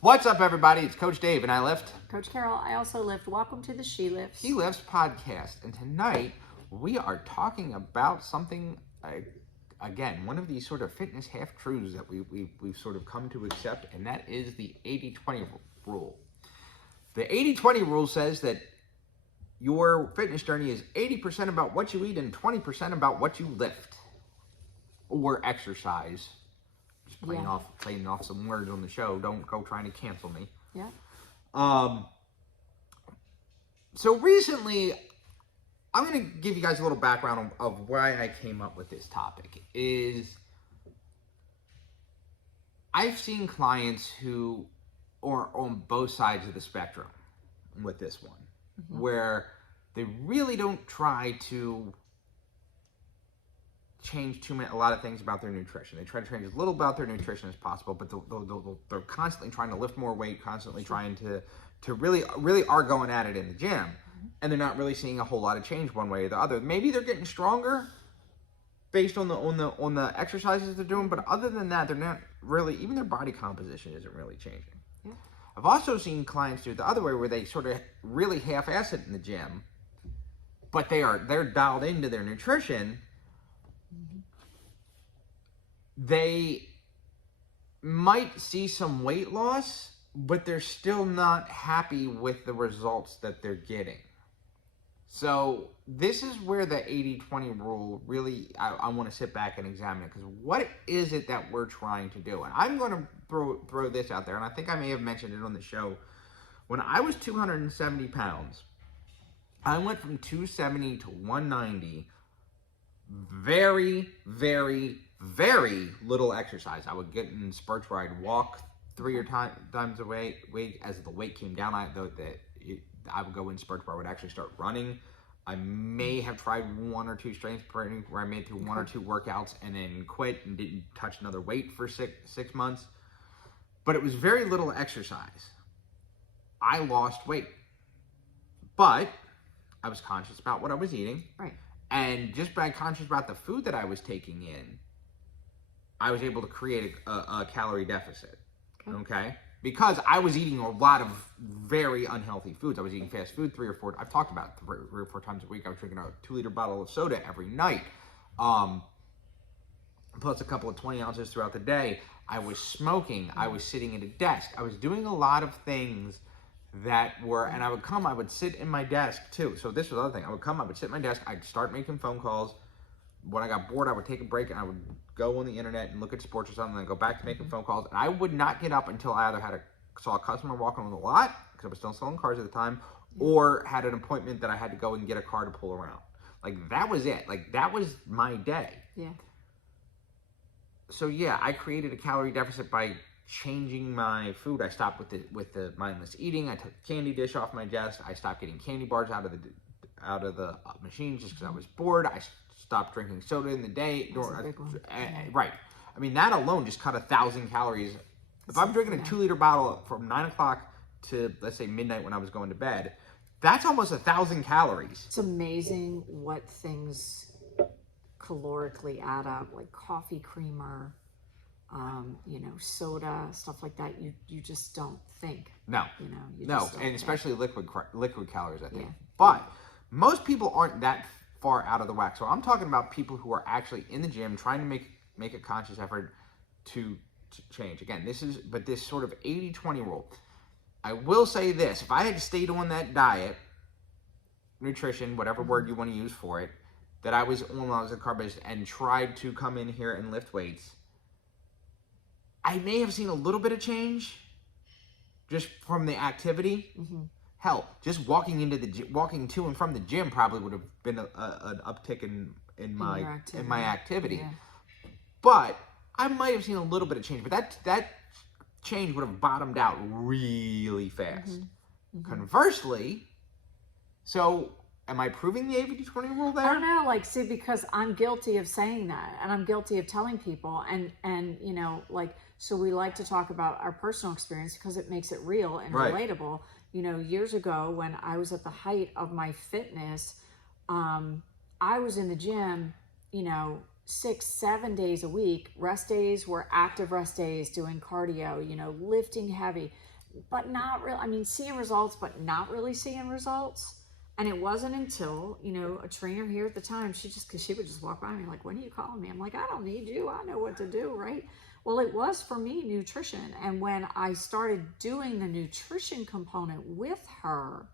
What's up, everybody? It's Coach Dave, and I lift. Coach Carol, I also lift. Welcome to the She Lifts. He Lifts podcast, and tonight we are talking about something, again, one of these sort of fitness half-truths that we've sort of come to accept, and that is the 80-20 rule. The 80-20 rule says that your fitness journey is 80% about what you eat and 20% about what you lift or exercise. Just playing off some words on the show. Don't go trying to cancel me. Yeah. So recently, I'm going to give you guys a little background of why I came up with this topic. I've seen clients who are on both sides of the spectrum with this one, where they really don't try to change a lot of things about their nutrition. They try to change as little about their nutrition as possible, but they're constantly trying to lift more weight, constantly trying to really are going at it in the gym, and they're not really seeing a whole lot of change one way or the other. Maybe they're getting stronger based on the exercises they're doing, but other than that, they're not really, even their body composition isn't really changing. Yeah. I've also seen clients do it the other way, where they sort of really half-ass it in the gym, but they're dialed into their nutrition. They might see some weight loss, but they're still not happy with the results that they're getting. So this is where the 80-20 rule really, I want to sit back and examine it, because what is it that we're trying to do? And I'm going to throw this out there, and I think I may have mentioned it on the show. When I was 270 pounds, I went from 270 to 190, very, very, very little exercise. I would get in spurts where I'd walk 3 or times a week. As the weight came down, I would go in spurts where I would actually start running. I may have tried 1 or 2 strength training where I made through 1 or 2 workouts and then quit and didn't touch another weight for six months. But it was very little exercise. I lost weight, but I was conscious about what I was eating. Right. And just by conscious about the food that I was taking in, I was able to create a calorie deficit. Okay? Because I was eating a lot of very unhealthy foods. I was eating fast food 3 or 4. I've talked about it 3 or 4 times a week. I was drinking a 2-liter bottle of soda every night, plus a couple of 20 ounces throughout the day. I was smoking. I was sitting at a desk. I was doing a lot of things that were, and I would sit in my desk too. So this was the other thing. I would sit at my desk. I'd start making phone calls. When I got bored, I would take a break and I would go on the internet and look at sports or something, and then go back to making phone calls. And I would not get up until I either saw a customer walking on the lot, because I was still selling cars at the time, or had an appointment that I had to go and get a car to pull around. Like, that was it. Like, that was my day. Yeah. So yeah, I created a calorie deficit by changing my food. I stopped with the mindless eating. I took the candy dish off my desk. I stopped getting candy bars out of the machines just because I was bored. I stopped drinking soda in the day. That's a big one. Right. I mean, that alone just cut 1,000 calories. If I'm drinking a 2-liter bottle from 9 o'clock to, let's say, midnight when I was going to bed, that's almost 1,000 calories. It's amazing what things calorically add up, like coffee creamer, soda, stuff like that. You just don't think. No. No, and especially liquid calories, I think. Yeah. But most people aren't that far out of the whack. So I'm talking about people who are actually in the gym trying to make a conscious effort to change. Again, this sort of 80-20 rule. I will say this: if I had stayed on that diet, nutrition, whatever word you want to use for it, that I was on when I was a carb-based, and tried to come in here and lift weights, I may have seen a little bit of change just from the activity. Hell, just walking to and from the gym probably would have been an uptick in my activity. Yeah. But I might have seen a little bit of change, but that change would have bottomed out really fast. Conversely, so am I proving the 80-20 rule there? I don't know, because I'm guilty of saying that, and I'm guilty of telling people, and so we like to talk about our personal experience because it makes it real and relatable. Years ago when I was at the height of my fitness, I was in the gym, 6, 7 days a week. Rest days were active rest days, doing cardio, you know, lifting heavy, but not really, I mean, seeing results, but not really seeing results. And it wasn't until, you know, a trainer here at the time, because she would just walk by me like, when are you calling me? I'm like, I don't need you. I know what to do, right? Well, it was for me nutrition. And when I started doing the nutrition component with her,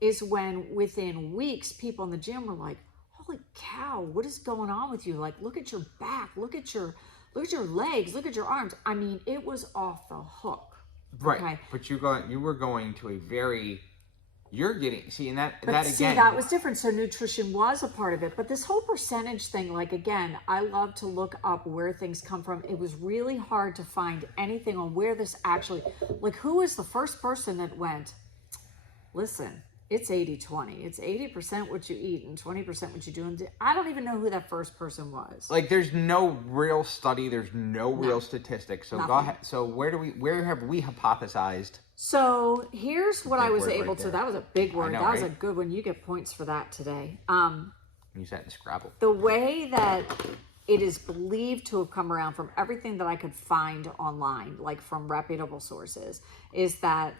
is when within weeks, people in the gym were like, holy cow, what is going on with you? Like, look at your back, look at your legs, look at your arms. I mean, it was off the hook. Right. Okay? But you were going to a very, you're getting, see, and that See, again, that was different. So nutrition was a part of it, but this whole percentage thing, like, again, I love to look up where things come from. It was really hard to find anything on where this actually, like, who was the first person that went, listen, it's 80-20. It's 80% what you eat and 20% what you do. And I don't even know who that first person was. like, there's no real study, there's no real statistics. So Nothing. go ahead. So where have we hypothesized? So here's what I was word able right to, there. that was a big word. I know, That was right? a good one. You get points for that today. Use that in Scrabble. The way that it is believed to have come around from everything that I could find online, like from reputable sources, is that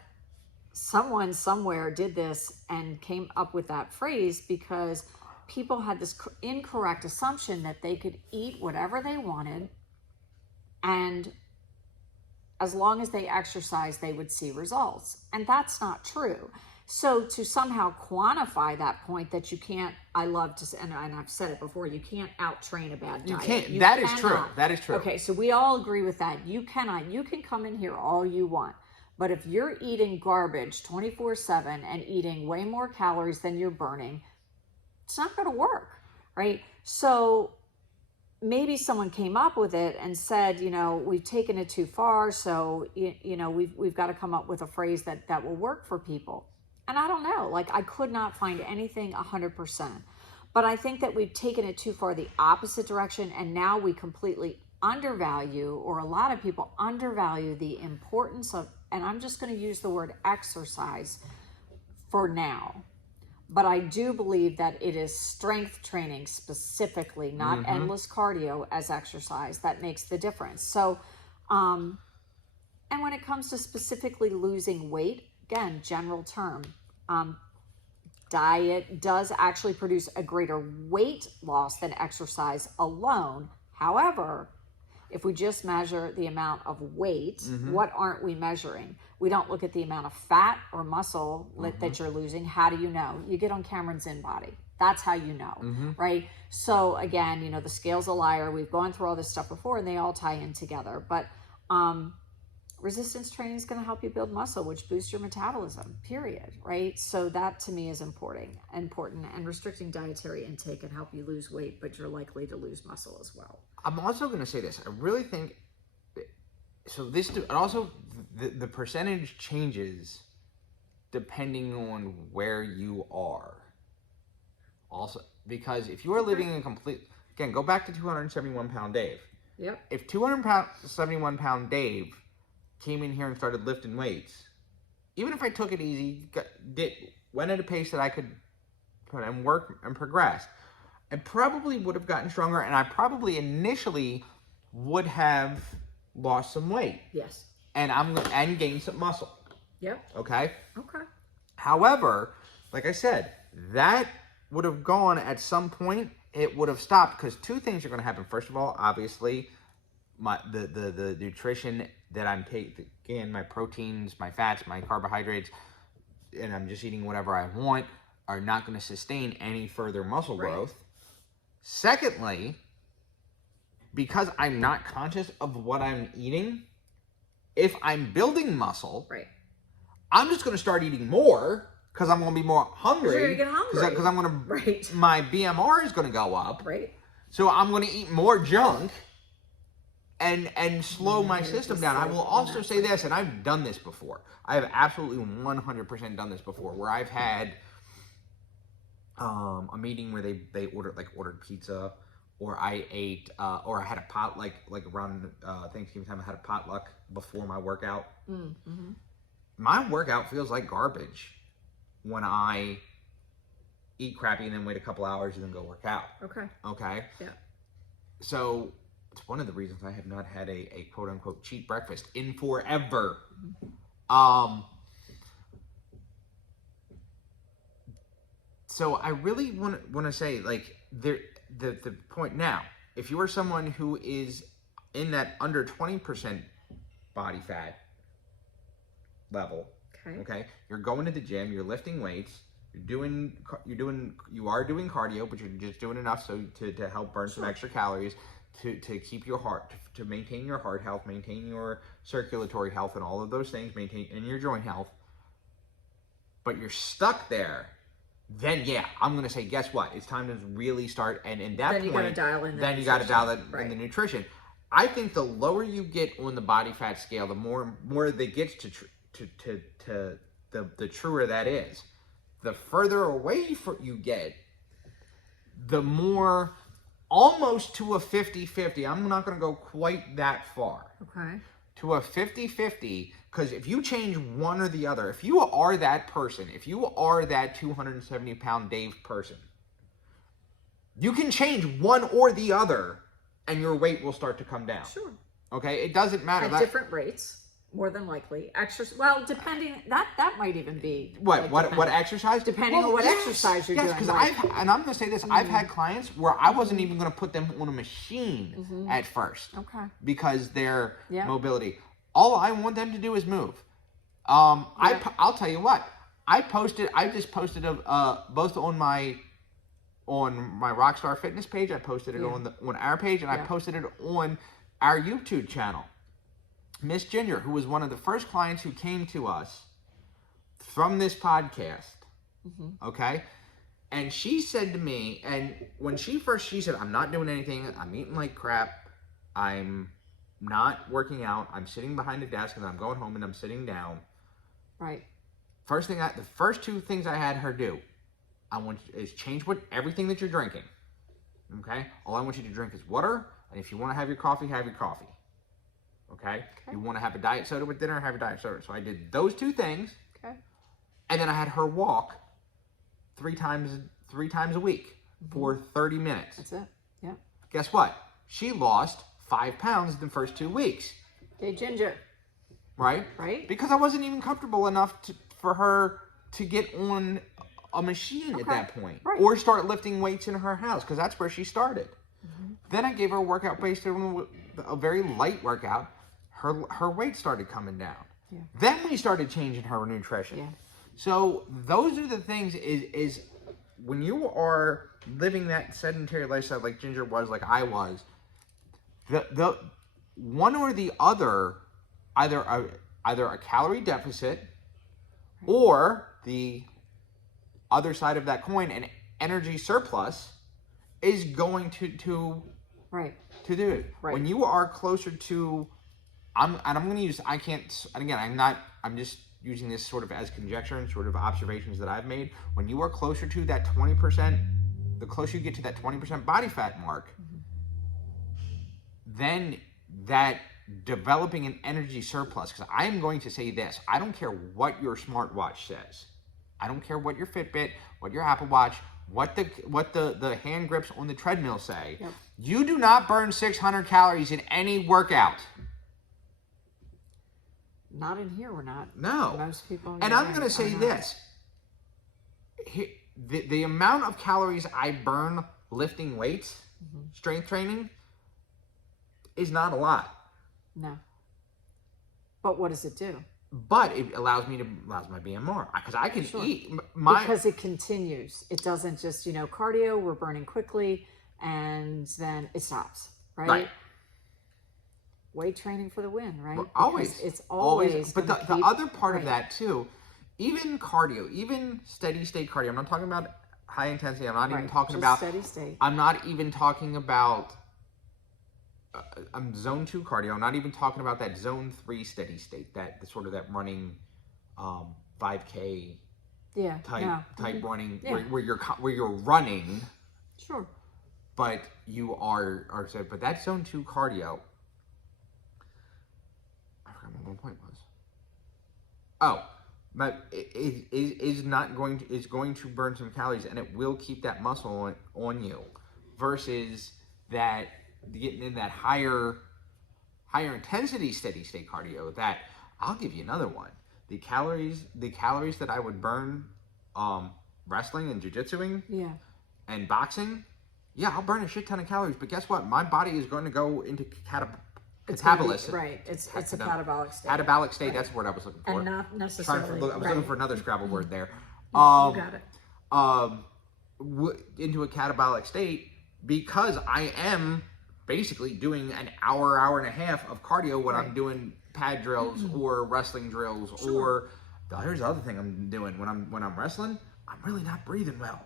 someone somewhere did this and came up with that phrase because people had this incorrect assumption that they could eat whatever they wanted, and as long as they exercise, they would see results. And that's not true. So to somehow quantify that point that you can't, I love to say, and I've said it before, you can't out-train a bad diet. You can't. That is true. That is true. Okay, so we all agree with that. You cannot. You can come in here all you want. But if you're eating garbage 24/7 and eating way more calories than you're burning, it's not going to work, right? So maybe someone came up with it and said, you know, we've taken it too far, so you know, we've got to come up with a phrase that will work for people. And I don't know, like, I could not find anything 100%. But I think that we've taken it too far the opposite direction, and now we completely undervalue, or a lot of people undervalue, the importance of, and I'm just going to use the word exercise for now. But I do believe that it is strength training specifically, not endless cardio as exercise, that makes the difference. So, and when it comes to specifically losing weight, again, general term, diet does actually produce a greater weight loss than exercise alone. However, if we just measure the amount of weight, what aren't we measuring? We don't look at the amount of fat or muscle that you're losing. How do you know? You get on Cameron's InBody. That's how you know, right? So again, you know, the scale's a liar. We've gone through all this stuff before, and they all tie in together. But resistance training is going to help you build muscle, which boosts your metabolism, period, right? So that to me is important. And restricting dietary intake can help you lose weight, but you're likely to lose muscle as well. I'm also going to say this. I really think, so this, and also the percentage changes depending on where you are. Also, because if you are living in again, go back to 271-pound Dave. Yep. If 271-pound Dave came in here and started lifting weights, even if I took it easy, went at a pace that I could put and work and progress, I probably would have gotten stronger, and I probably initially would have lost some weight. Yes. And gained some muscle. Yep. Okay? Okay. However, like I said, that would have gone at some point, it would have stopped, because two things are going to happen. First of all, obviously, the nutrition that I'm taking, again, my proteins, my fats, my carbohydrates, and I'm just eating whatever I want, are not going to sustain any further muscle growth. Secondly, because I'm not conscious of what I'm eating, if I'm building muscle, I'm just going to start eating more because I'm going to be more hungry. You're going to get hungry. Because I'm going to, my BMR is going to go up. So I'm going to eat more junk and slow my system down. I will also say this, and I've done this before. I have absolutely 100% done this before, where I've had a meeting where they ordered pizza, or I ate, or I had a pot, like around Thanksgiving time, I had a potluck before my workout. My workout feels like garbage when I eat crappy and then wait a couple hours and then go work out. Okay? Yeah. So it's one of the reasons I have not had a quote unquote cheap breakfast in forever. So I really want to say, like, the point now, if you are someone who is in that under 20% body fat level, okay, you're going to the gym, you're lifting weights, you are doing cardio, but you're just doing enough to help burn some extra calories to keep your heart, to maintain your heart health, maintain your circulatory health, and all of those things, maintain and your joint health. But you're stuck there. Then I'm gonna say, guess what? It's time to really start, and in that then you point, gotta dial in. Then you gotta dial in the nutrition. I think the lower you get on the body fat scale, the more that gets to the truer that is. The further away you get, the more, almost to a 50-50. I'm not gonna go quite that far. Okay. To a 50-50, because if you change one or the other, if you are that person, if you are that 270-pound Dave person, you can change one or the other, and your weight will start to come down. Sure. Okay? It doesn't matter. At different rates, more than likely. Well, depending, that might even be... What exercise? Depending on what exercise you're doing. Yes, because and I'm going to say this, I've had clients where I wasn't even going to put them on a machine at first. Okay. Because their mobility. All I want them to do is move. I'll tell you what. I just posted both on my Rockstar Fitness page. I posted it on our page, and I posted it on our YouTube channel. Miss Ginger, who was one of the first clients who came to us from this podcast, okay? And she said to me, and when she said, I'm not doing anything, I'm eating like crap, I'm not working out, I'm sitting behind a desk, and I'm going home and I'm sitting down. Right. The first two things I had her do, is change everything that you're drinking, okay? All I want you to drink is water, and if you want to have your coffee, have your coffee. Okay? You want to have a diet soda with dinner, have a diet soda. So I did those two things. Okay. And then I had her walk three times a week for 30 minutes. That's it. Yeah. Guess what? She lost 5 pounds in the first 2 weeks. Okay, Ginger. Right? Right. Because I wasn't even comfortable enough for her to get on a machine at that point. Right. Or start lifting weights in her house, because that's where she started. Then I gave her a workout based on a very light workout. Her weight started coming down. Yeah. Then we started changing her nutrition. Yeah. So those are the things is when you are living that sedentary lifestyle like Ginger was, like I was, the one or the other, either a calorie deficit or the other side of that coin, an energy surplus, is going to do it. Right. When you are closer to, I'm just using this sort of as conjecture and sort of observations that I've made. When you are closer to that 20%, the closer you get to that 20% body fat mark, then that developing an energy surplus, because I am going to say this, I don't care what your smartwatch says. I don't care what your Fitbit, what your Apple Watch, what the hand grips on the treadmill say. Yep. You do not burn 600 calories in any workout. Not in here, we're not. No. Most people. And I'm going to say this. The amount of calories I burn lifting weights, strength training, is not a lot. No. But what does it do? But it allows my BMR, because I can eat because it continues. It doesn't just, cardio, we're burning quickly and then it stops, right? Weight training for the win, right? Always. It's always. But the other part of that too, even cardio, even steady state cardio, I'm not talking about high intensity, I'm not even talking about steady state. I'm not even talking about zone 2 cardio. I'm not even talking about that zone 3 steady state, that sort of that running 5K type running where you're running. Sure. But you but that zone 2 cardio, I forgot what my point was. Oh, but it is going to burn some calories, and it will keep that muscle on you, versus that getting in that higher intensity steady state cardio, that I'll give you another one. The calories that I would burn wrestling and jiu-jitsuing and boxing, yeah, I'll burn a shit ton of calories, but guess what? My body is going to go into catabolism. Right. It's a catabolic state. Catabolic state, that's the word I was looking for. And not necessarily. I was looking for another Scrabble word there. You got it. Into a catabolic state, because I am basically doing an hour and a half of cardio when I'm doing pad drills or wrestling drills, or here's the other thing I'm doing when I'm wrestling. I'm really not breathing well.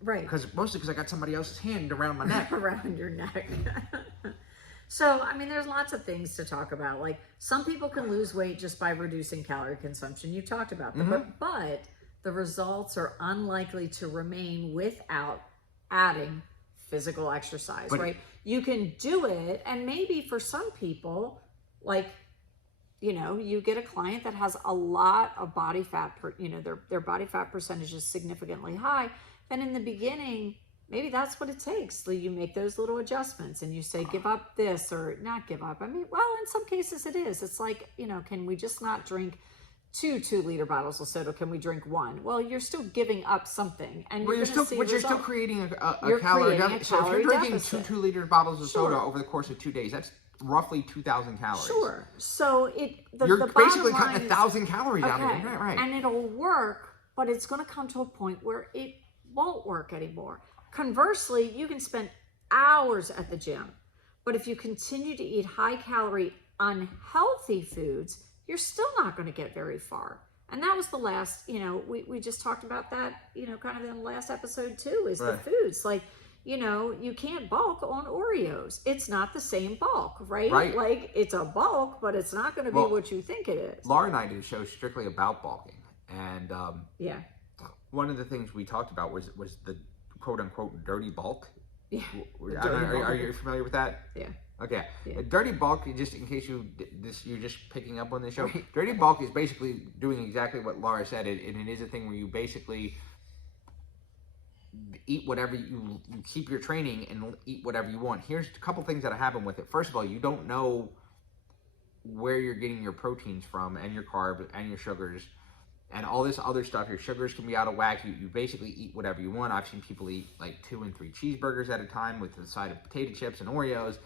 Right. Mostly because I got somebody else's hand around my neck. Around your neck. So, I mean, there's lots of things to talk about. Like, some people can lose weight just by reducing calorie consumption. You've talked about that. But the results are unlikely to remain without adding physical exercise, right? You can do it, and maybe for some people, like, you know, you get a client that has a lot of body fat, their body fat percentage is significantly high, then in the beginning, maybe that's what it takes. So you make those little adjustments and you say, give up this or not give up. I mean, well, in some cases it is. It's like, you know, can we just not drink 2 2-liter bottles of soda? Can we drink 1? Well, you're still giving up something, and you're still creating a calorie deficit. So if you're drinking 2 2-liter bottles of soda over the course of 2 days, that's roughly 2,000 calories. Sure. So you're basically cutting 1,000 calories out of it, right? And it'll work, but it's going to come to a point where it won't work anymore. Conversely, you can spend hours at the gym, but if you continue to eat high calorie, unhealthy foods, you're still not going to get very far. And that was the last, you know, we just talked about that, you know, kind of in the last episode too, is the foods. Like, you know, you can't bulk on Oreos. It's not the same bulk, right? Like, it's a bulk, but it's not going to be what you think it is. Laura and I did a show strictly about bulking. And one of the things we talked about was the quote-unquote dirty bulk. Yeah. Are you familiar with that? Yeah. Okay. Yeah. Dirty bulk, just in case you're just picking up on this show, dirty bulk is basically doing exactly what Laura said, and it is a thing where you basically eat whatever you keep your training and eat whatever you want. Here's a couple things that happen with it. First of all, you don't know where you're getting your proteins from, and your carbs and your sugars and all this other stuff. Your sugars can be out of whack. You basically eat whatever you want. I've seen people eat like 2 and 3 cheeseburgers at a time with the side of potato chips and Oreos,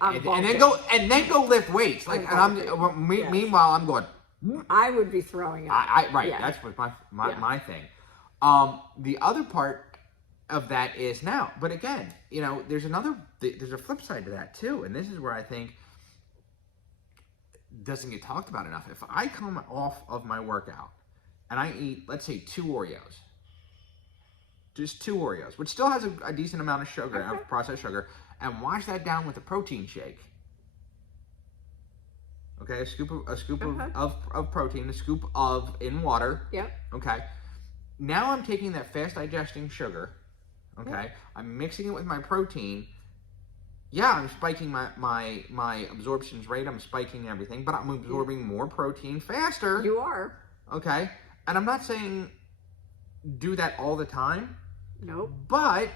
and then go lift weights. Like, meanwhile, I'm going. I would be throwing up. That's what my thing. The other part of that is now, but again, you know, there's a flip side to that too, and this is where I think doesn't get talked about enough. If I come off of my workout and I eat, let's say, 2 Oreos, just 2 Oreos, which still has a decent amount of sugar, of processed sugar, and wash that down with a protein shake. Okay, a scoop of protein, a scoop in water. Yep. Okay. Now I'm taking that fast digesting sugar. Okay. Yep. I'm mixing it with my protein. Yeah, I'm spiking my absorptions rate. I'm spiking everything, but I'm absorbing more protein faster. You are. Okay. And I'm not saying do that all the time. Nope. But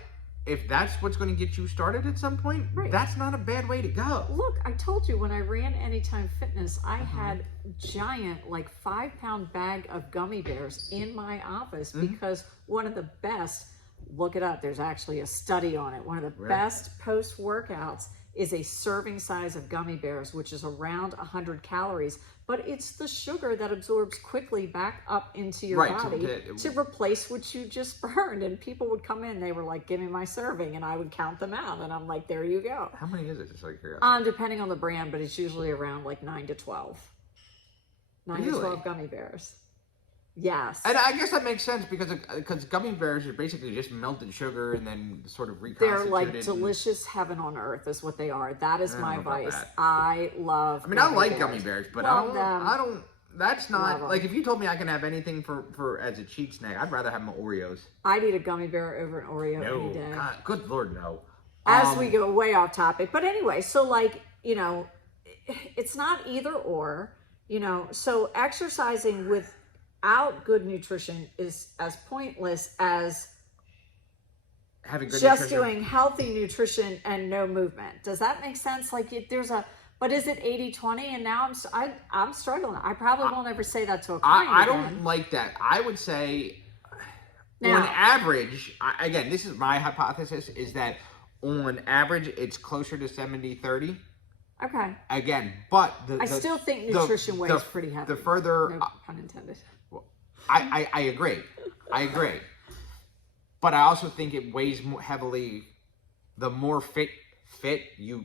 if that's what's going to get you started at some point, that's not a bad way to go. Look, I told you when I ran Anytime Fitness, I had giant, like 5-pound bag of gummy bears in my office because one of the best, look it up, there's actually a study on it. One of the best post-workouts is a serving size of gummy bears, which is around 100 calories. But it's the sugar that absorbs quickly back up into your body to replace what you just burned. And people would come in, they were like, give me my serving, and I would count them out. And I'm like, there you go. How many is it, just like curiosity? Depending on the brand, but it's usually around like 9 to 12. 9 to 12 gummy bears. Yes. And I guess that makes sense because gummy bears are basically just melted sugar and then sort of reconstituted. They're like delicious heaven on earth is what they are. That is my vice. I love I like gummy bears, but I don't that's not like if you told me I can have anything for as a cheat snack, I'd rather have my Oreos. I'd eat a gummy bear over an Oreo any day. God, good Lord, no. As we go way off topic. But anyway, so like, you know, it's not either or, you know, so exercising without good nutrition is as pointless as having good just nutrition. doing healthy nutrition and no movement. Does that make sense? Like but is it 80-20? And now I'm struggling. I probably won't ever say that to a client I again. don't like that. I would say, Now, on average, again, this is my hypothesis, is that on average, it's closer to 70-30. okay. Again, but I still think nutrition weighs pretty heavy. The further, No pun intended. I agree. I agree. But I also think it weighs more heavily, the more fit you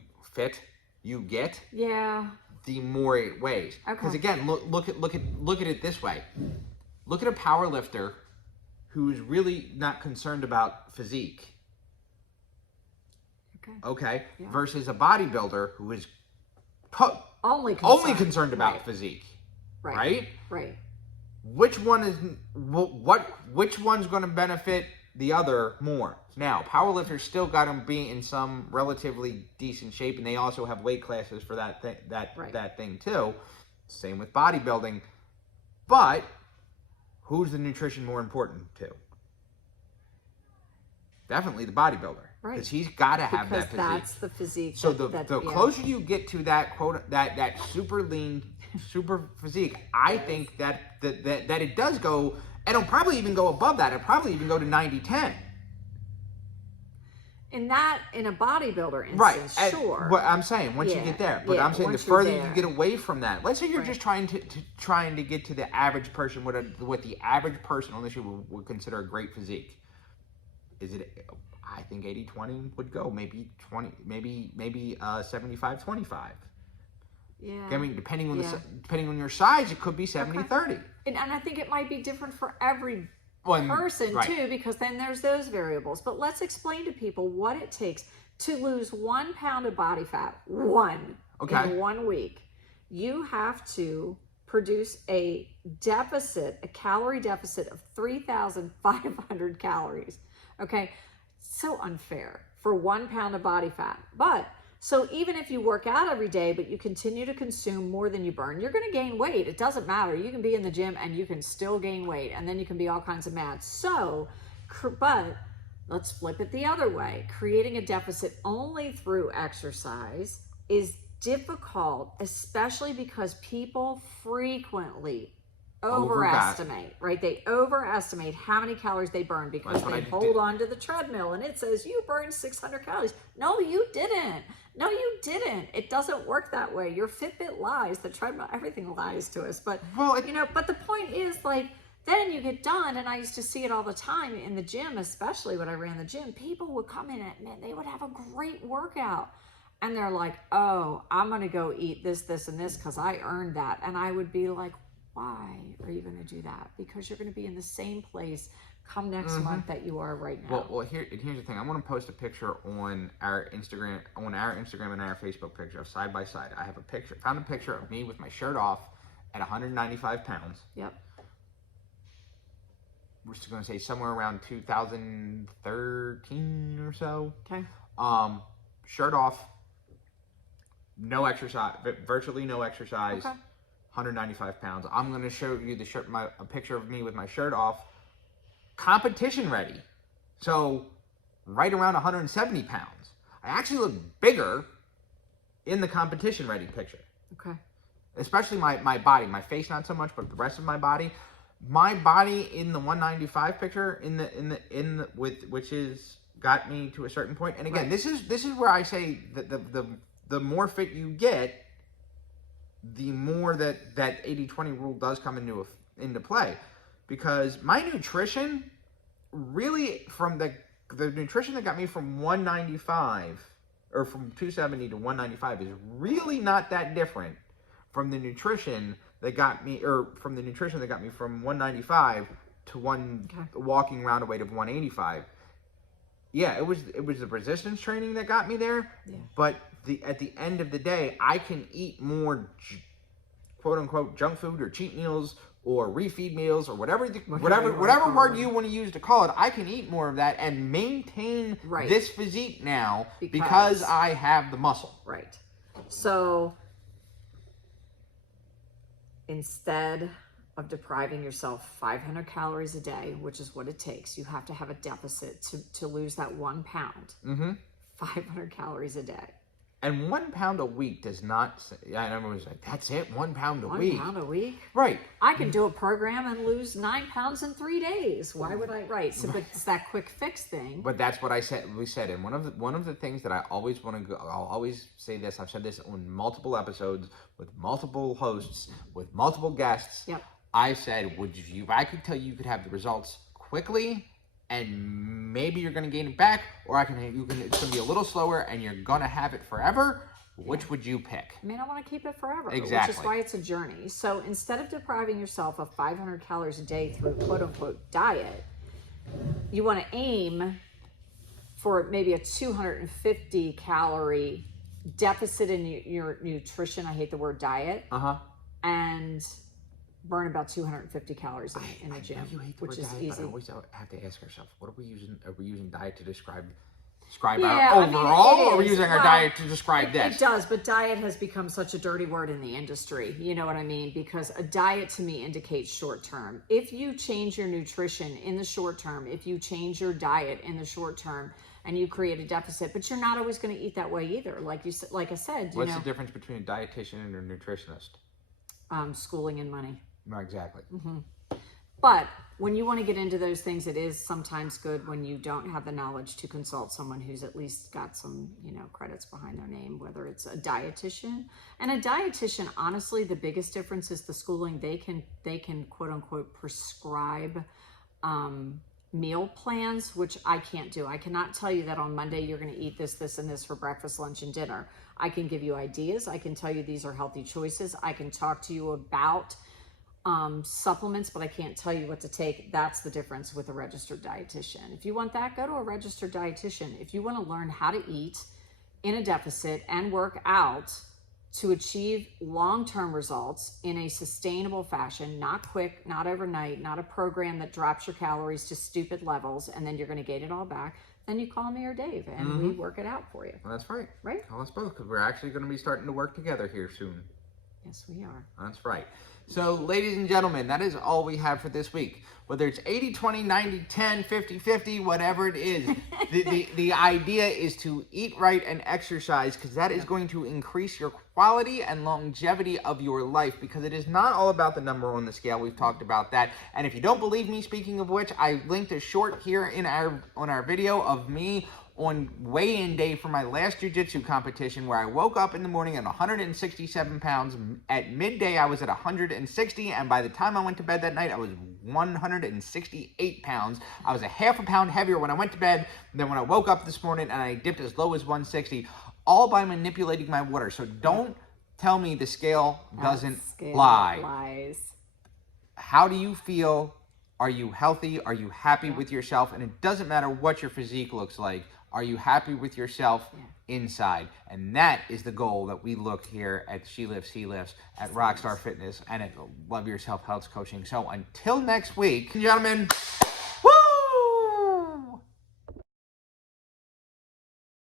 get, Yeah. the more it weighs. Okay. Because again, look at it this way. Look at a power lifter who's really not concerned about physique. Okay. Yeah. Versus a bodybuilder who is Only concerned about physique. Right. Which one is which one's going to benefit the other more? Now, powerlifters still got to be in some relatively decent shape, and they also have weight classes for that thing too. Same with bodybuilding. But who's the nutrition more important to? Definitely the bodybuilder, right? Because he's got to have that physique. That's the physique. So the closer you get to that that super lean, super physique, I think that it does go, and it'll probably even go above that. It'll probably even go to 90-10. In a bodybuilder instance, right? Sure. What I'm saying, once you get there, but I'm saying the further you get away from that. Let's say you're just trying to get to the average person, what the average person on this year would consider a great physique. Is it? I think 80-20 would go. Maybe 20. Maybe 75-25. Yeah. I mean, depending on your size, it could be 70-30. And I think it might be different for every person too, because then there's those variables. But let's explain to people what it takes to lose 1 pound of body fat. In 1 week. You have to produce a calorie deficit of 3,500 calories. Okay, so unfair for 1 pound of body fat. But so even if you work out every day, but you continue to consume more than you burn, you're going to gain weight. It doesn't matter. You can be in the gym and you can still gain weight, and then you can be all kinds of mad. So, but let's flip it the other way. Creating a deficit only through exercise is difficult, especially because people frequently overestimate, right? They overestimate how many calories they burn because they hold on to the treadmill and it says you burned 600 calories. No, you didn't. No, you didn't. It doesn't work that way. Your Fitbit lies. The treadmill, everything lies to us. But but the point is, like, then you get done, and I used to see it all the time in the gym, especially when I ran the gym. People would come in and they would have a great workout. And they're like, oh, I'm going to go eat this, this, and this because I earned that. And I would be like, why are you going to do that? Because you're going to be in the same place come next month that you are right now. Well, here's the thing. I want to post a picture on our Instagram and our Facebook picture of side by side. I have found a picture of me with my shirt off at 195 pounds. Yep. We're still going to say somewhere around 2013 or so. Okay. Shirt off, no exercise, virtually no exercise. Okay. 195 pounds. I'm going to show you a picture of me with my shirt off, competition ready. So right around 170 pounds. I actually look bigger in the competition ready picture. Okay. Especially my body, my face not so much, but the rest of my body. My body in the 195 picture which is got me to a certain point. And again, this is where I say that the more fit you get, the more that 80-20 rule does come into play. Because my nutrition, really, from the nutrition that got me from 195, or from 270 to 195, is really not that different from the nutrition that got me, from 195 to walking around a weight of 185. Yeah, it was the resistance training that got me there. Yeah. But at the end of the day, I can eat more quote unquote junk food or cheat meals or refeed meals or whatever word you want to use to call it. I can eat more of that and maintain this physique now because I have the muscle. Right. So instead of depriving yourself 500 calories a day, which is what it takes. You have to have a deficit to lose that 1 pound. 500 calories a day. And 1 pound a week does not, I remember it was like, that's it, 1 pound a week. 1 pound a week? Right. I can do a program and lose 9 pounds in 3 days. Why would I? Right. So, but it's that quick fix thing. But that's what we said. And one of the things that I always want to go, I'll always say this, I've said this on multiple episodes with multiple hosts, with multiple guests. Yep. I said, if I could tell you could have the results quickly, and maybe you're going to gain it back, or it's going to be a little slower and you're going to have it forever, which would you pick? I mean, I want to keep it forever, Exactly. which is why it's a journey. So instead of depriving yourself of 500 calories a day through quote unquote diet, you want to aim for maybe a 250 calorie deficit in your nutrition. I hate the word diet. And burn about 250 calories in the gym, which is easy. But I always have to ask ourselves, what are we using? Are we using diet to describe Yeah, our I mean, overall, it or are we is. using our Well, diet to describe this? It does, but diet has become such a dirty word in the industry. You know what I mean? Because a diet to me indicates short term. If you change your nutrition in the short term, if you change your diet in the short term, and you create a deficit, but you're not always going to eat that way either. Like I said, What's the difference between a dietitian and a nutritionist? Schooling and money. No, exactly. But when you want to get into those things, it is sometimes good when you don't have the knowledge to consult someone who's at least got some, credits behind their name, whether it's a dietitian. And a dietitian, honestly, the biggest difference is the schooling. They can quote unquote prescribe meal plans, which I can't do. I cannot tell you that on Monday you're going to eat this, this, and this for breakfast, lunch, and dinner. I can give you ideas. I can tell you these are healthy choices. I can talk to you about supplements, but I can't tell you what to take. That's the difference with a registered dietitian. If you want that, go to a registered dietitian. If you want to learn how to eat in a deficit and work out to achieve long-term results in a sustainable fashion, not quick, not overnight, not a program that drops your calories to stupid levels and then you're going to gain it all back, then you call me or Dave and we work it out for you. Well, that's right. Right? Call us both, because we're actually going to be starting to work together here soon. Yes, we are. That's right. So, ladies and gentlemen, that is all we have for this week. Whether it's 80-20, 90-10, 50-50, whatever it is, the idea is to eat right and exercise, because that is going to increase your quality and longevity of your life, because it is not all about the number on the scale. We've talked about that. And if you don't believe me, speaking of which, I linked a short here on our video of me on weigh-in day for my last jiu-jitsu competition, where I woke up in the morning at 167 pounds. At midday, I was at 160, and by the time I went to bed that night, I was 168 pounds. I was a half a pound heavier when I went to bed than when I woke up this morning, and I dipped as low as 160, all by manipulating my water. So don't tell me the scale doesn't lie. Lies. How do you feel? Are you healthy? Are you happy with yourself? And it doesn't matter what your physique looks like. Are you happy with yourself inside? And that is the goal that we look here at She Lifts, He Lifts, at Rockstar Fitness, and at Love Yourself Health Coaching. So until next week, gentlemen,